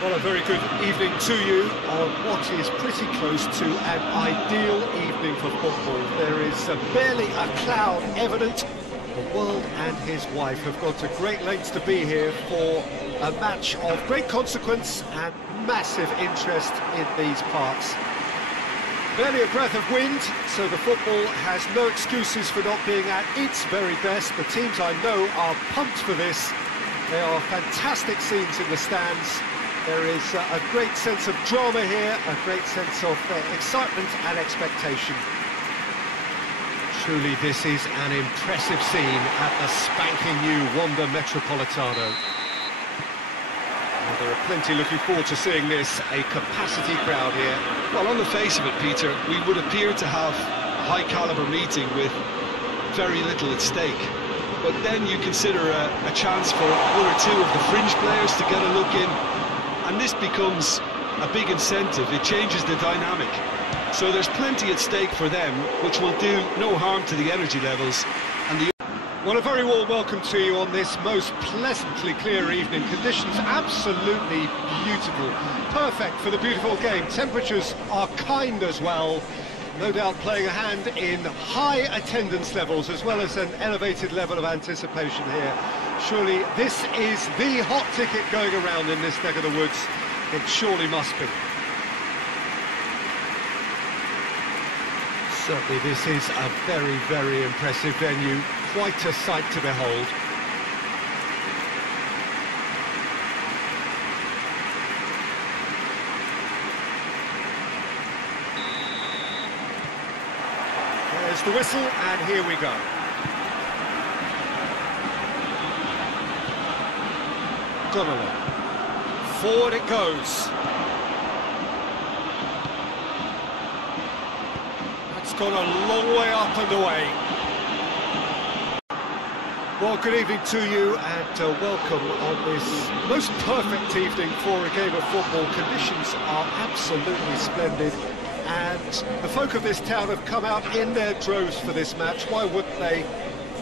Well, a very good evening to you on what is pretty close to an ideal evening for football. There is barely a cloud evident. The world and his wife have gone to great lengths to be here for a match of great consequence and massive interest in these parts. Barely a breath of wind, so the football has no excuses for not being at its very best. The teams I know are pumped for this. There are fantastic scenes in the stands. There is a great sense of drama here, a great sense of excitement and expectation. Truly, this is an impressive scene at the spanking new Wanda Metropolitano. Well, there are plenty looking forward to seeing this, a capacity crowd here. Well, on the face of it, Peter, we would appear to have a high-caliber meeting with very little at stake. But then you consider a chance for one or two of the fringe players to get a look in, and this becomes a big incentive. It changes the dynamic. So there's plenty at stake for them, which will do no harm to the energy levels. And the Well, a very warm welcome to you on this most pleasantly clear evening. Conditions absolutely beautiful. Perfect for the beautiful game. Temperatures are kind as well. No doubt playing a hand in high attendance levels as well as an elevated level of anticipation here. Surely this is the hot ticket going around in this neck of the woods. It surely must be. Certainly this is a very, very impressive venue. Quite a sight to behold. There's the whistle, and here we go. Donnelly. Forward it goes. That's gone a long way up and away. Well, good evening to you, and welcome on this most perfect evening for a game of football. Conditions are absolutely splendid. And the folk of this town have come out in their droves for this match. Why wouldn't they?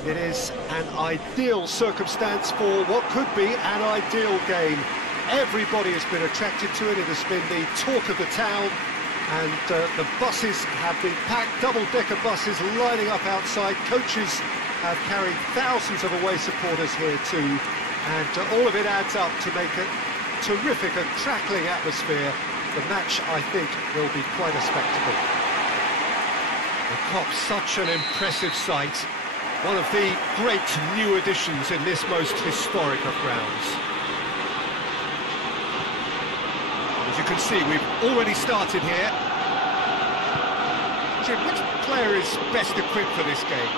It is an ideal circumstance for what could be an ideal game. Everybody has been attracted to it. It has been the talk of the town. And the buses have been packed, double-decker buses lining up outside. Coaches have carried thousands of away supporters here too. And all of it adds up to make a terrific and crackling atmosphere. The match, I think, will be quite a spectacle. The Cop's such an impressive sight. One of the great new additions in this most historic of grounds. As you can see, we've already started here. Jim, which player is best equipped for this game?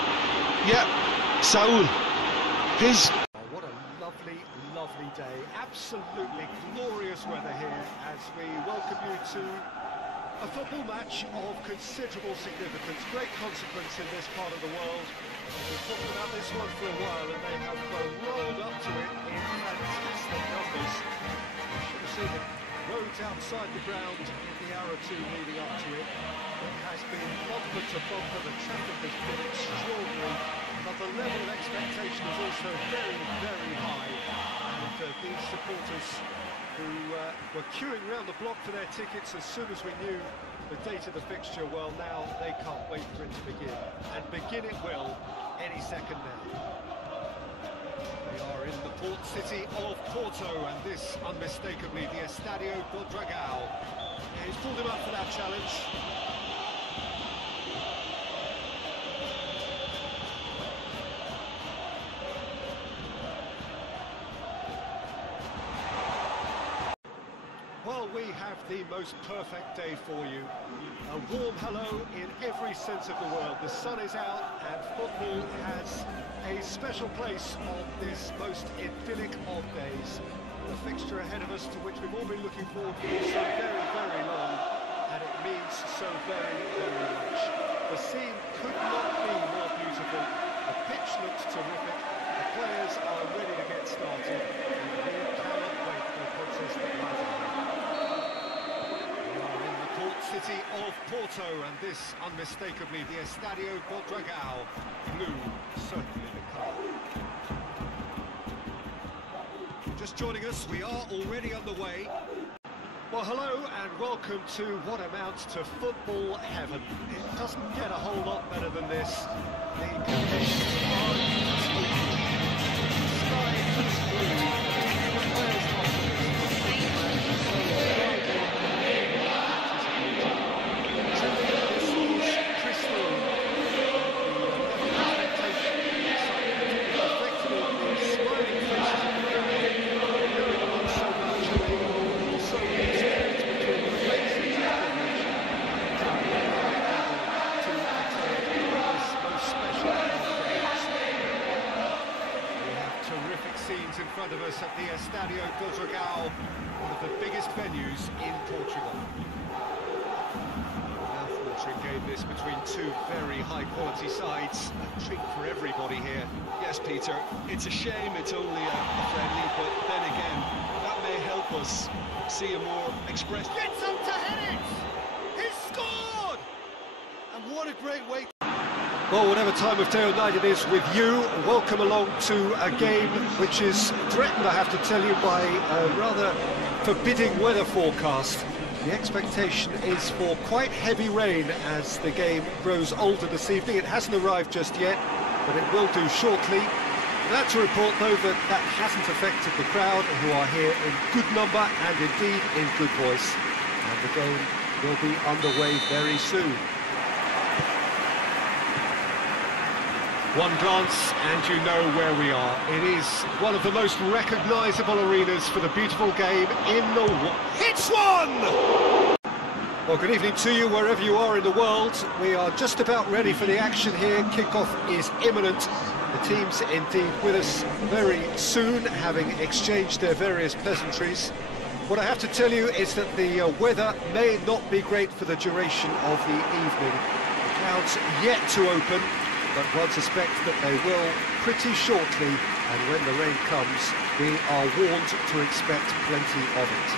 Yeah, Saul. His... What a lovely, lovely day. Absolutely glorious weather here as we welcome you to a football match of considerable significance, great consequence in this part of the world. We've talked about this one for a while and they have rolled up to it in fantastic numbers. You should have seen the roads outside the ground in the hour or two leading up to it. It has been bumper to bumper, the traffic has been extraordinary, but the level of expectation is also very, very high. And these supporters who were queuing round the block for their tickets as soon as we knew the date of the fixture, well, now they can't wait for it to begin. And begin it will any second now. We are in the port city of Porto, and this unmistakably the Estadi Dragao. He's pulled him up for that challenge. Well, we have the most perfect day for you. A warm hello in every sense of the word. The sun is out and football has a special place on this most idyllic of days. The fixture ahead of us to which we've all been looking forward to so very, very long, and it means so very, very much. The scene could not be more beautiful. The pitch looks terrific. The players are ready to get started, and we cannot wait for the contest that lies ahead. City of Porto, and this unmistakably the Estadi Dragao. Blue, certainly the colour. Just joining us, we are already underway. Well, hello and welcome to what amounts to football heaven. It doesn't get a whole lot better than this. The conditions are absolutely sky is blue. The players' confidence is so this is crystal. The expectation is reflected in the smiling faces of the crowd. There not so much of the also scenes in front of us at the Estadi, one of the biggest venues in Portugal. Mouth-watering game this between two very high-quality sides. A treat for everybody here. Yes, Peter, it's a shame it's only a friendly, but then again, that may help us see a more expressed... Gets up to hit it! He's scored! And what a great way... Well, whatever time of day or night it is with you, welcome along to a game which is threatened, I have to tell you, by a rather forbidding weather forecast. The expectation is for quite heavy rain as the game grows older this evening. It hasn't arrived just yet, but it will do shortly. Glad to report, though, that that hasn't affected the crowd, who are here in good number and indeed in good voice. And the game will be underway very soon. One glance and you know where we are. It is one of the most recognisable arenas for the beautiful game in the world. Hits one! Well, good evening to you wherever you are in the world. We are just about ready for the action here. Kickoff is imminent. The team's indeed with us very soon, having exchanged their various pleasantries. What I have to tell you is that the weather may not be great for the duration of the evening. The clouds yet to open, but one suspects that they will pretty shortly, and when the rain comes, we are warned to expect plenty of it.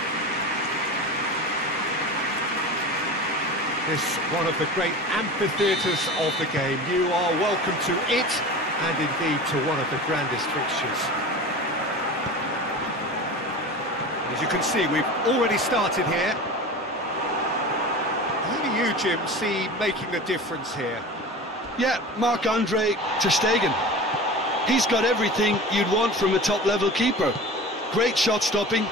This one of the great amphitheatres of the game. You are welcome to it, and indeed to one of the grandest fixtures. As you can see, we've already started here. Who do you, Jim, see making the difference here? Yeah, Marc-Andre ter Stegen. He's got everything you'd want from a top-level keeper. Great shot-stopping,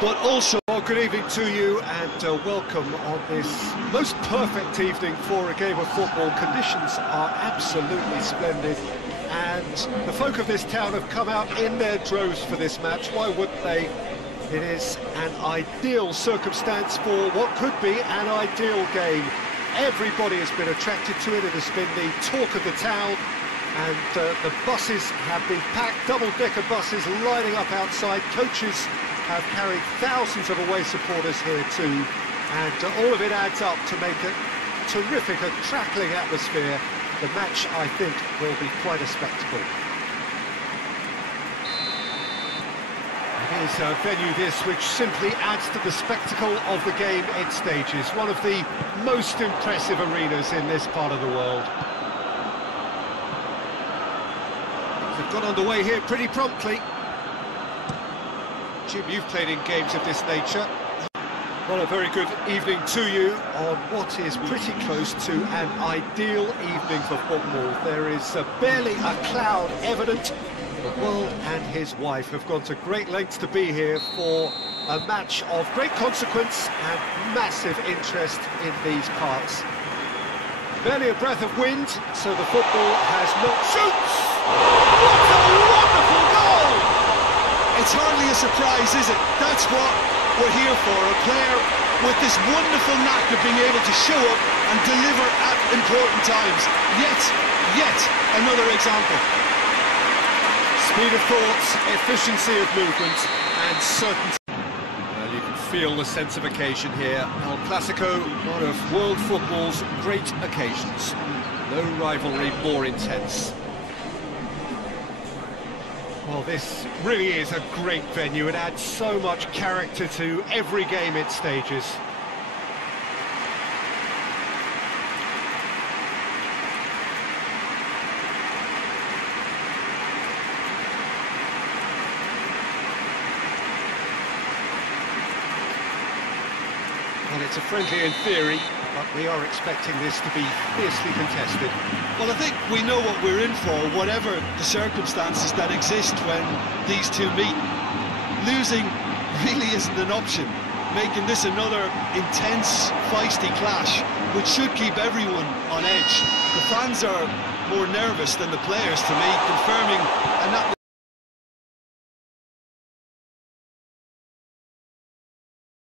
but also... Well, good evening to you and welcome on this most perfect evening for a game of football. Conditions are absolutely splendid, and the folk of this town have come out in their droves for this match. Why wouldn't they? It is an ideal circumstance for what could be an ideal game. Everybody has been attracted to it. It has been the talk of the town, and the buses have been packed, double-decker buses lining up outside. Coaches have carried thousands of away supporters here too, and all of it adds up to make a terrific, a crackling atmosphere. The match, I think, will be quite a spectacle. It is a venue this which simply adds to the spectacle of the game it stages. One of the most impressive arenas in this part of the world. They've got underway here pretty promptly. Jim, you've played in games of this nature. Well, a very good evening to you on what is pretty close to an ideal evening for football. There is barely a cloud evident. The world and his wife have gone to great lengths to be here for a match of great consequence and massive interest in these parts. Barely a breath of wind, so the football has not... Shoots! What a wonderful goal! It's hardly a surprise, is it? That's what we're here for, a player with this wonderful knack of being able to show up and deliver at important times. Yet another example. Speed of thought, efficiency of movement, and certainty. Well, you can feel the sense of occasion here. El Clasico, one of world football's great occasions. No rivalry more intense. Well, this really is a great venue. It adds so much character to every game it stages. And it's a friendly in theory, but we are expecting this to be fiercely contested. Well, I think we know what we're in for, whatever the circumstances that exist when these two meet. Losing really isn't an option, making this another intense, feisty clash, which should keep everyone on edge. The fans are more nervous than the players, to me, confirming an atmosphere